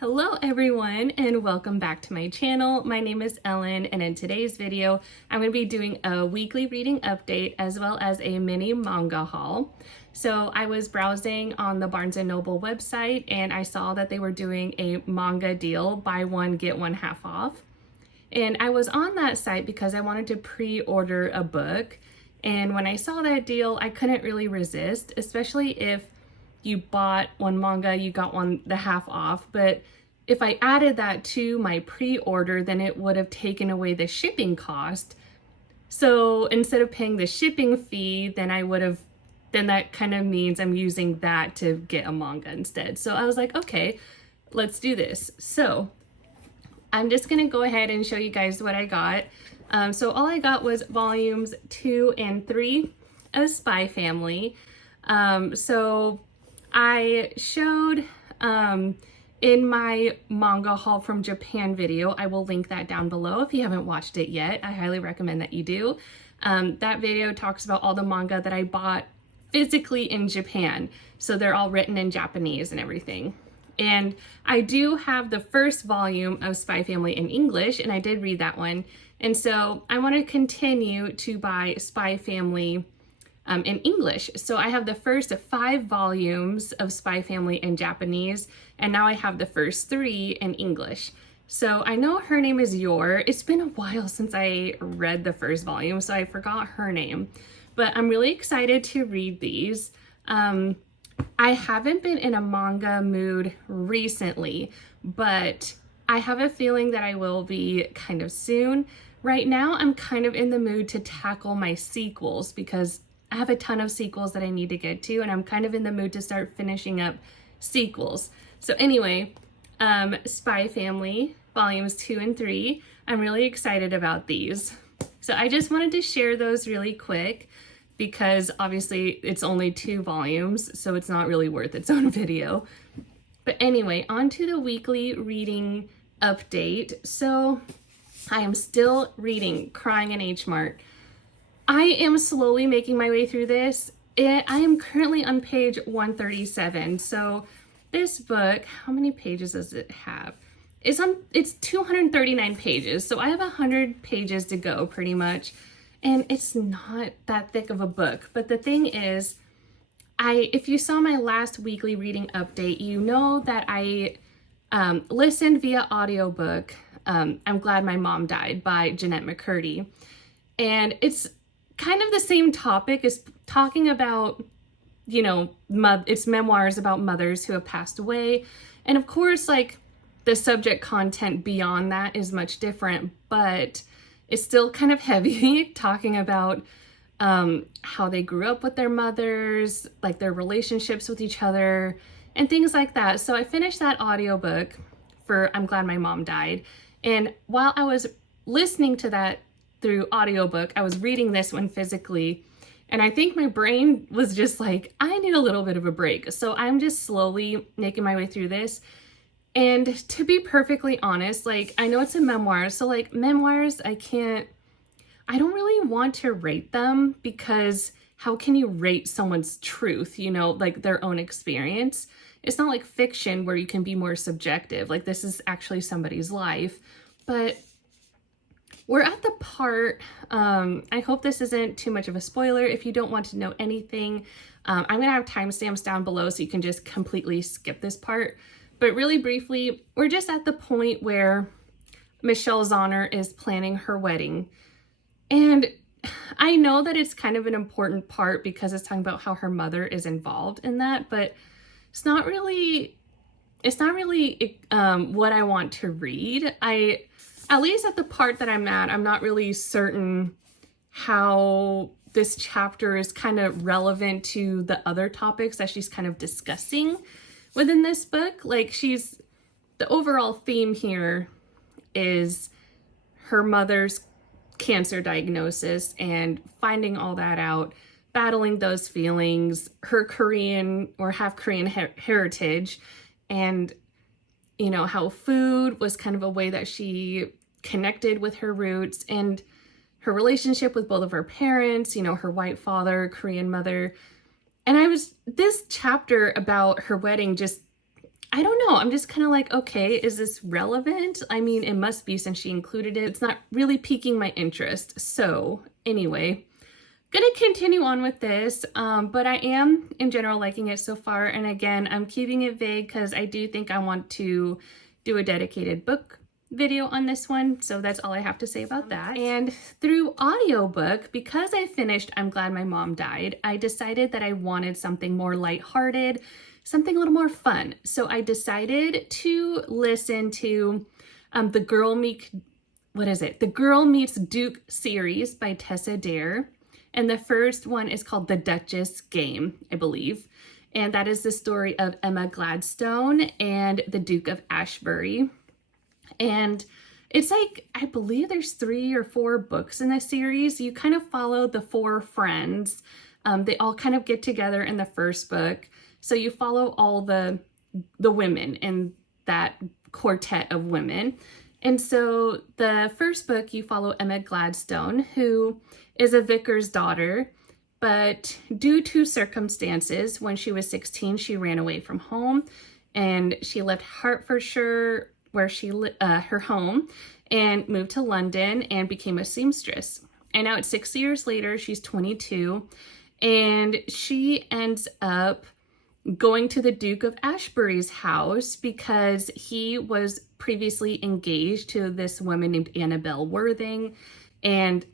Hello everyone and welcome back to my channel. My name is Ellen and in today's video I'm going to be doing a weekly reading update as well as a mini manga haul. So I was browsing on the Barnes & Noble website and I saw that they were doing a manga deal, buy one get one half off. And I was on that site because I wanted to pre-order a book, and when I saw that deal I couldn't really resist, especially if you bought one manga, you got one the half off. But if I added that to my pre-order, then it would have taken away the shipping cost. So instead of paying the shipping fee, then that kind of means I'm using that to get a manga instead. So I was like, okay, let's do this. So I'm just gonna go ahead and show you guys what I got. So all I got was volumes 2 and 3 of Spy Family. So I showed in my manga haul from Japan video, I will link that down below if you haven't watched it yet. I highly recommend that you do. That video talks about all the manga that I bought physically in Japan. So they're all written in Japanese and everything. And I do have the first volume of Spy Family in English, and I did read that one. And so I want to continue to buy Spy Family in English. So I have the first 5 volumes of Spy Family in Japanese, and now I have the first 3 in English. So I know her name is Yor. It's been a while since I read the first volume, so I forgot her name. But I'm really excited to read these. I haven't been in a manga mood recently, but I have a feeling that I will be kind of soon. Right now, I'm kind of in the mood to tackle my sequels because I have a ton of sequels that I need to get to, and I'm kind of in the mood to start finishing up sequels. So anyway, Spy Family volumes 2 and 3, I'm really excited about these. So I just wanted to share those really quick because obviously it's only 2 volumes, so it's not really worth its own video. But anyway, on to the weekly reading update. So I am still reading Crying in H Mart. I am slowly making my way through this. I am currently on page 137. So this book, how many pages does it have? It's 239 pages. So I have 100 pages to go pretty much. And it's not that thick of a book. But the thing is, if you saw my last weekly reading update, you know that I listened via audiobook, I'm Glad My Mom Died by Jeanette McCurdy. And it's kind of the same topic as talking about, you know, it's memoirs about mothers who have passed away. And of course, like, the subject content beyond that is much different, but it's still kind of heavy talking about how they grew up with their mothers, like their relationships with each other and things like that. So I finished that audiobook for I'm Glad My Mom Died. And while I was listening to that through audiobook, I was reading this one physically, and I think my brain was just like, I need a little bit of a break. So I'm just slowly making my way through this. And to be perfectly honest, like, I know it's a memoir, so like memoirs, I don't really want to rate them because how can you rate someone's truth, you know, like their own experience? It's not like fiction where you can be more subjective. Like, this is actually somebody's life. But we're at the part, I hope this isn't too much of a spoiler. If you don't want to know anything, I'm going to have timestamps down below so you can just completely skip this part. But really briefly, we're just at the point where Michelle Zauner is planning her wedding. And I know that it's kind of an important part because it's talking about how her mother is involved in that, but it's not really what I want to read. At least at the part that I'm at, I'm not really certain how this chapter is kind of relevant to the other topics that she's kind of discussing within this book. Like, the overall theme here is her mother's cancer diagnosis and finding all that out, battling those feelings, her Korean or half Korean heritage, and, you know, how food was kind of a way that she connected with her roots, and her relationship with both of her parents, you know, her white father, Korean mother. And this chapter about her wedding just I don't know. I'm just kind of like, okay, is this relevant? I mean, it must be since she included it. It's not really piquing my interest. So anyway, gonna continue on with this, but I am in general liking it so far. And again, I'm keeping it vague because I do think I want to do a dedicated book video on this one. So that's all I have to say about that. And through audiobook, because I finished I'm Glad My Mom Died, I decided that I wanted something more lighthearted, something a little more fun. So I decided to listen to The Girl Meets Duke series by Tessa Dare. And the first one is called The Duchess Game, I believe. And that is the story of Emma Gladstone and the Duke of Ashbury. And it's like, I believe there's 3 or 4 books in this series. You kind of follow the 4 friends. They all kind of get together in the first book. So you follow all the women in that quartet of women. And so the first book, you follow Emma Gladstone, who is a vicar's daughter, but due to circumstances, when she was 16, she ran away from home and she left Hertfordshire, where her home, and moved to London and became a seamstress. And now it's 6 years later, she's 22, and she ends up going to the Duke of Ashbury's house because he was previously engaged to this woman named Annabelle Worthing, and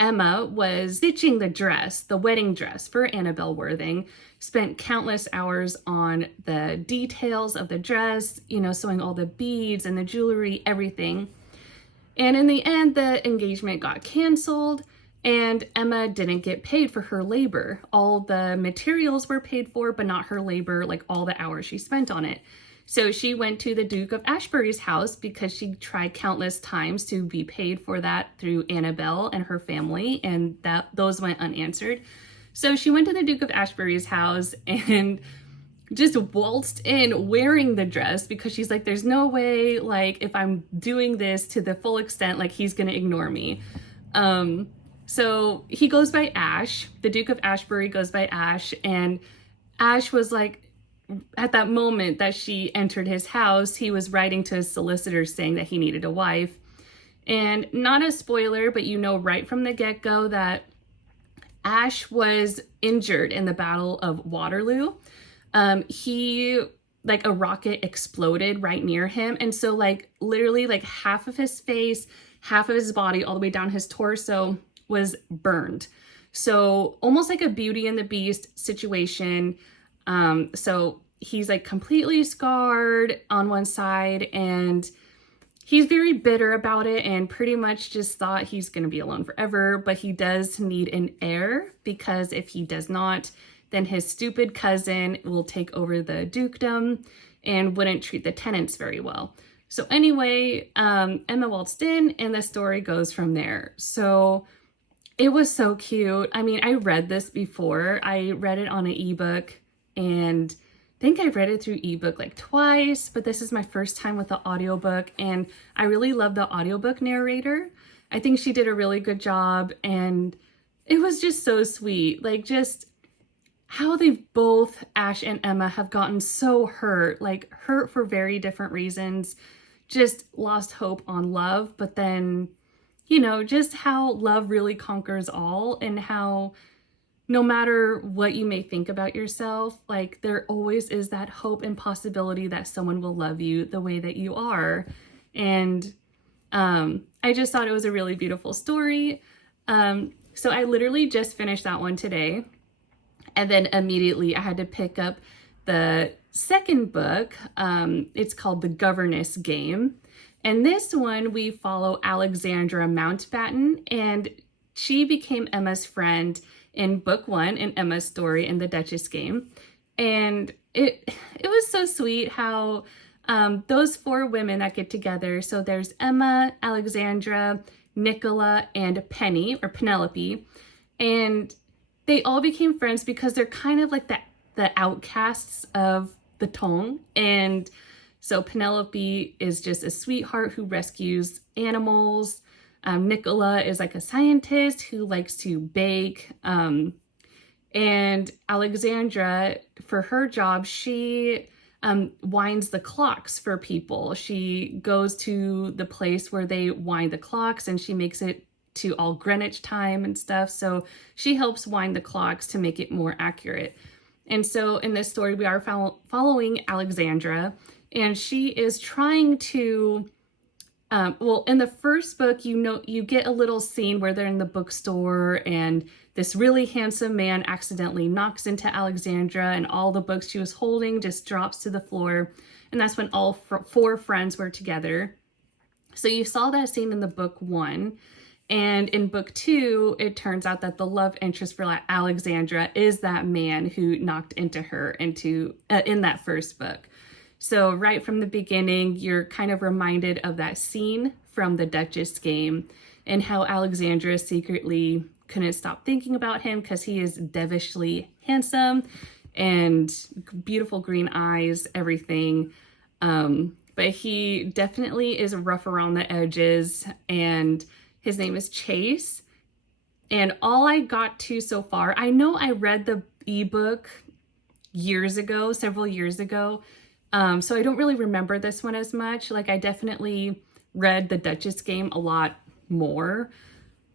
Emma was stitching the wedding dress for Annabelle Worthing, spent countless hours on the details of the dress, sewing all the beads and the jewelry, everything. And in the end, the engagement got canceled and Emma didn't get paid for her labor. All the materials were paid for, but not her labor, like all the hours she spent on it. So she went to the Duke of Ashbury's house because she tried countless times to be paid for that through Annabelle and her family, and those went unanswered. So she went to the Duke of Ashbury's house and just waltzed in wearing the dress because she's like, there's no way, like, if I'm doing this to the full extent, like, he's gonna ignore me. So he goes by Ash. The Duke of Ashbury goes by Ash, and Ash was like, at that moment that she entered his house, he was writing to his solicitor saying that he needed a wife. And not a spoiler, but right from the get-go that Ash was injured in the Battle of Waterloo. A rocket exploded right near him. And so literally half of his face, half of his body, all the way down his torso was burned. So almost like a Beauty and the Beast situation. So he's completely scarred on one side, and he's very bitter about it and pretty much just thought he's going to be alone forever. But he does need an heir, because if he does not, then his stupid cousin will take over the dukedom and wouldn't treat the tenants very well. So anyway, Emma waltzed in and the story goes from there. So it was so cute. I mean, I read this before. I read it on an ebook, and I think I read it through ebook twice, but this is my first time with the audiobook, and I really love the audiobook narrator. I think she did a really good job, and it was just so sweet. Just how they've both, Ash and Emma, have gotten so hurt for very different reasons, just lost hope on love, but then, just how love really conquers all, and how no matter what you may think about yourself, there always is that hope and possibility that someone will love you the way that you are. And I just thought it was a really beautiful story. So I literally just finished that one today. And then immediately I had to pick up the second book. It's called The Governess Game. And this one, we follow Alexandra Mountbatten, and she became Emma's friend in book 1 in Emma's story in The Duchess Game. And it was so sweet how those 4 women that get together, so there's Emma, Alexandra, Nicola, and Penny, or Penelope, and they all became friends because they're kind of like the outcasts of the Tong. And so Penelope is just a sweetheart who rescues animals. Nicola is a scientist who likes to bake. And Alexandra, for her job, she winds the clocks for people. She goes to the place where they wind the clocks and she makes it to all Greenwich time and stuff. So she helps wind the clocks to make it more accurate. And so in this story, we are following Alexandra, and she is trying to, well, in the first book, you get a little scene where they're in the bookstore and this really handsome man accidentally knocks into Alexandra and all the books she was holding just drops to the floor. And that's when all four friends were together. So you saw that scene in the book 1. And in book 2, it turns out that the love interest for Alexandra is that man who knocked into her in that first book. So right from the beginning, you're kind of reminded of that scene from the Duchess game and how Alexandra secretly couldn't stop thinking about him because he is devilishly handsome and beautiful green eyes, everything. But he definitely is rough around the edges, and his name is Chase. And all I got to so far, I know I read the ebook several years ago, so I don't really remember this one as much. Like, I definitely read the Duchess game a lot more.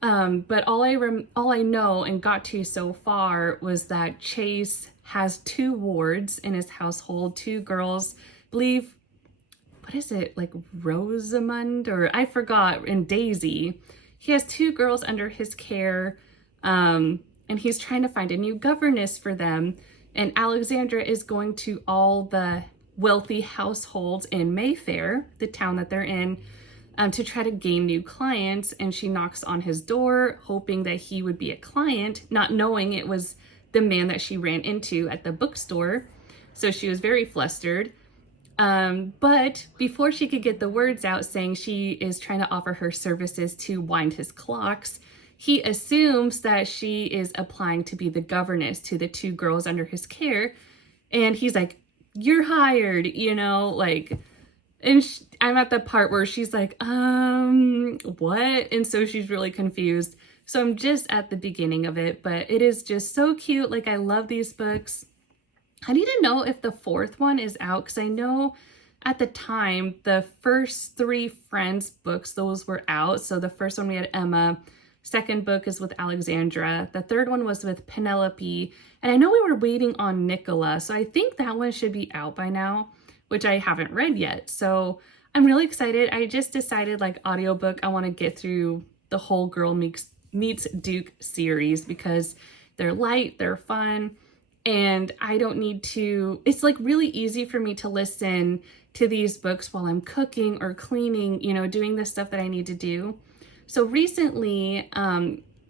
But all I know and got to so far was that Chase has 2 wards in his household, 2 girls, I believe, what is it, like Rosamund, or I forgot, and Daisy. He has 2 girls under his care, and he's trying to find a new governess for them. And Alexandra is going to all the wealthy households in Mayfair, the town that they're in, to try to gain new clients. And she knocks on his door, hoping that he would be a client, not knowing it was the man that she ran into at the bookstore. So she was very flustered. But before she could get the words out saying she is trying to offer her services to wind his clocks, he assumes that she is applying to be the governess to the 2 girls under his care. And he's like, "You're hired," like, and I'm at the part where she's like, what? And so she's really confused. So I'm just at the beginning of it, but it is just so cute. Like, I love these books. I need to know if the 4th one is out, because I know at the time, the first 3 Friends books, those were out. So the first one we had Emma, 2nd book is with Alexandra, the 3rd one was with Penelope, and I know we were waiting on Nicola, so I think that one should be out by now, which I haven't read yet. So I'm really excited. I just decided, like, audiobook, I want to get through the whole Girl Meets Duke series because they're light, they're fun, and I don't need to, it's like really easy for me to listen to these books while I'm cooking or cleaning, doing the stuff that I need to do. So recently,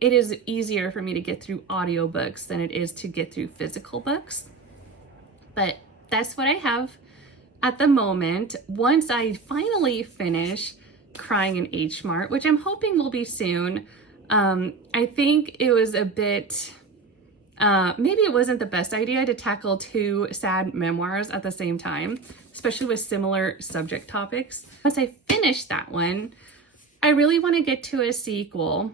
it is easier for me to get through audiobooks than it is to get through physical books. But that's what I have at the moment. Once I finally finish Crying in H Mart, which I'm hoping will be soon, I think it was a bit, maybe it wasn't the best idea to tackle 2 sad memoirs at the same time, especially with similar subject topics. Once I finish that one, I really want to get to a sequel,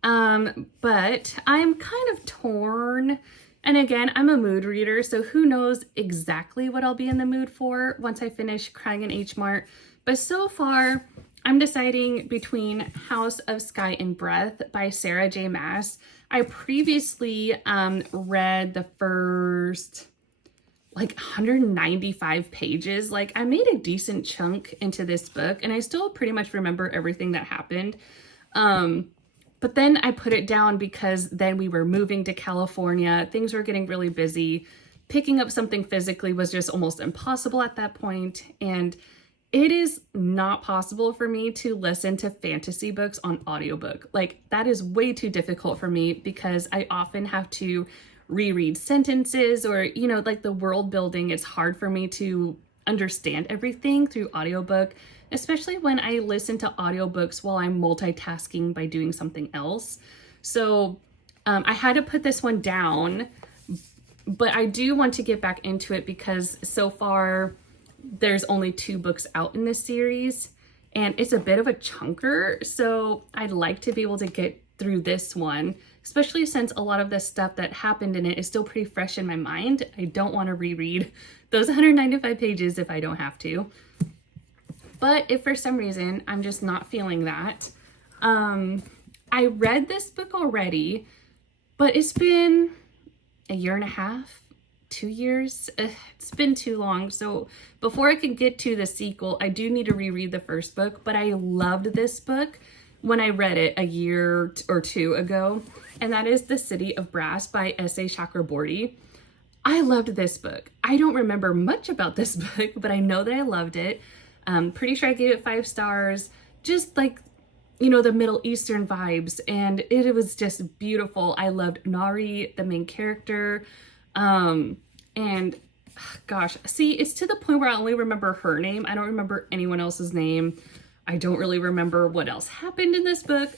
but I'm kind of torn. And again, I'm a mood reader, so who knows exactly what I'll be in the mood for once I finish Crying in H Mart. But so far, I'm deciding between House of Sky and Breath by Sarah J. Maas. I previously read the first, 195 pages. Like, I made a decent chunk into this book, and I still pretty much remember everything that happened. But then I put it down because then we were moving to California. Things were getting really busy. Picking up something physically was just almost impossible at that point. And it is not possible for me to listen to fantasy books on audiobook. Like, that is way too difficult for me because I often have to reread sentences or, like the world building. It's hard for me to understand everything through audiobook, especially when I listen to audiobooks while I'm multitasking by doing something else. So I had to put this one down, but I do want to get back into it because so far there's only 2 books out in this series and it's a bit of a chunker. So I'd like to be able to get through this one especially since a lot of the stuff that happened in it is still pretty fresh in my mind. I don't want to reread those 195 pages if I don't have to. But if for some reason I'm just not feeling that, I read this book already, but it's been a year and a half, 2 years. It's been too long. So before I can get to the sequel, I do need to reread the first book, but I loved this book when I read it a year or two ago, and that is The City of Brass by S.A. Chakraborty. I loved this book. I don't remember much about this book, but I know that I loved it. Pretty sure I gave it 5 stars, just like, you know, the Middle Eastern vibes, and it was just beautiful. I loved Nari, the main character, and gosh, see, it's to the point where I only remember her name. I don't remember anyone else's name. I don't really remember what else happened in this book,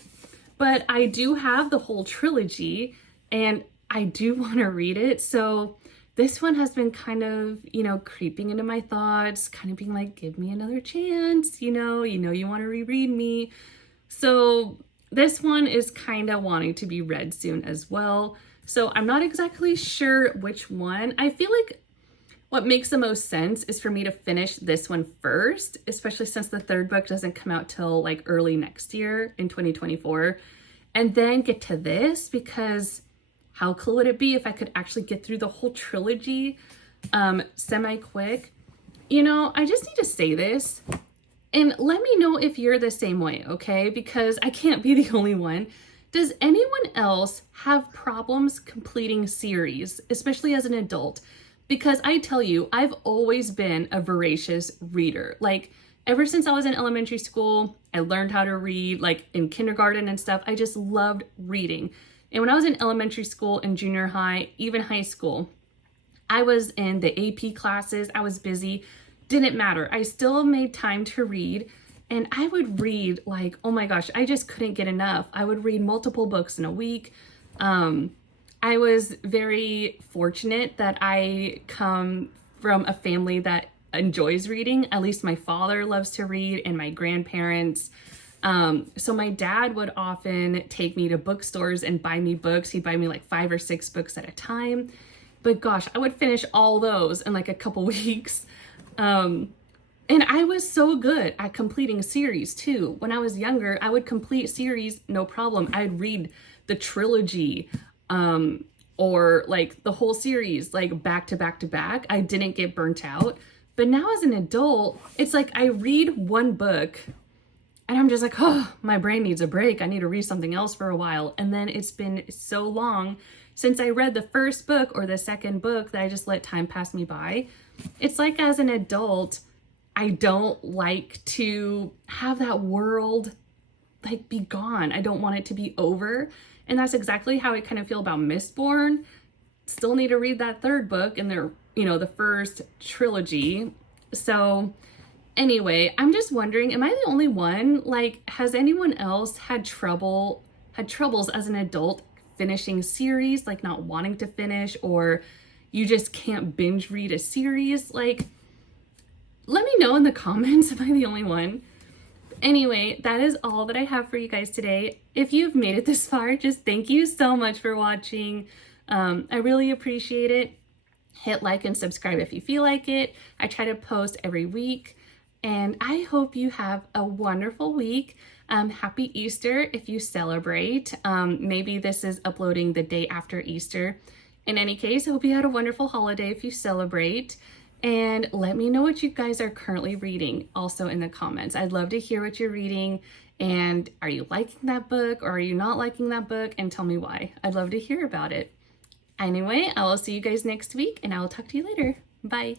but I do have the whole trilogy, and I do want to read it. So this one has been kind of, you know, creeping into my thoughts, kind of being like, give me another chance, you know you want to reread me. So this one is kind of wanting to be read soon as well. So I'm not exactly sure which one. I feel like what makes the most sense is for me to finish this one first, especially since the third book doesn't come out till like early next year in 2024, and then get to this, because how cool would it be if I could actually get through the whole trilogy semi-quick? You know, I just need to say this, and let me know if you're the same way, okay? Because I can't be the only one. Does anyone else have problems completing series, especially as an adult? Because I tell you, I've always been a voracious reader. Like, ever since I was in elementary school, I learned how to read, like in kindergarten and stuff. I just loved reading. And when I was in elementary school and junior high, even high school, I was in the AP classes. I was busy. Didn't matter. I still made time to read. And I would read like, oh my gosh, I just couldn't get enough. I would read multiple books in a week. I was very fortunate that I come from a family that enjoys reading. At least my father loves to read, and my grandparents. So my dad would often take me to bookstores and buy me books. He'd buy me like 5 or 6 books at a time. But gosh, I would finish all those in like a couple weeks. And I was so good at completing series too. When I was younger, I would complete series, no problem. I'd read the trilogy, or like the whole series, like back to back to back. I didn't get burnt out. But now as an adult, it's like I read one book and I'm just like, oh, my brain needs a break. I need to read something else for a while. And then it's been so long since I read the first book or the second book that I just let time pass me by. It's like as an adult, I don't like to have that world like be gone. I don't want it to be over. And that's exactly how I kind of feel about Mistborn. Still need to read that third book in their, you know, the first trilogy. So anyway, I'm just wondering, am I the only one? Like, has anyone else had troubles as an adult finishing series, like not wanting to finish, or you just can't binge read a series? Like, let me know in the comments. Am I the only one? Anyway, that is all that I have for you guys today. If you've made it this far, just thank you so much for watching. I really appreciate it. Hit like and subscribe if you feel like it. I try to post every week, and I hope you have a wonderful week. Happy Easter if you celebrate. Maybe this is uploading the day after Easter. In any case, I hope you had a wonderful holiday if you celebrate. And let me know what you guys are currently reading also in the comments. I'd love to hear what you're reading, and are you liking that book or are you not liking that book, and tell me why. I'd love to hear about it. Anyway, I will see you guys next week, and I will talk to you later. Bye.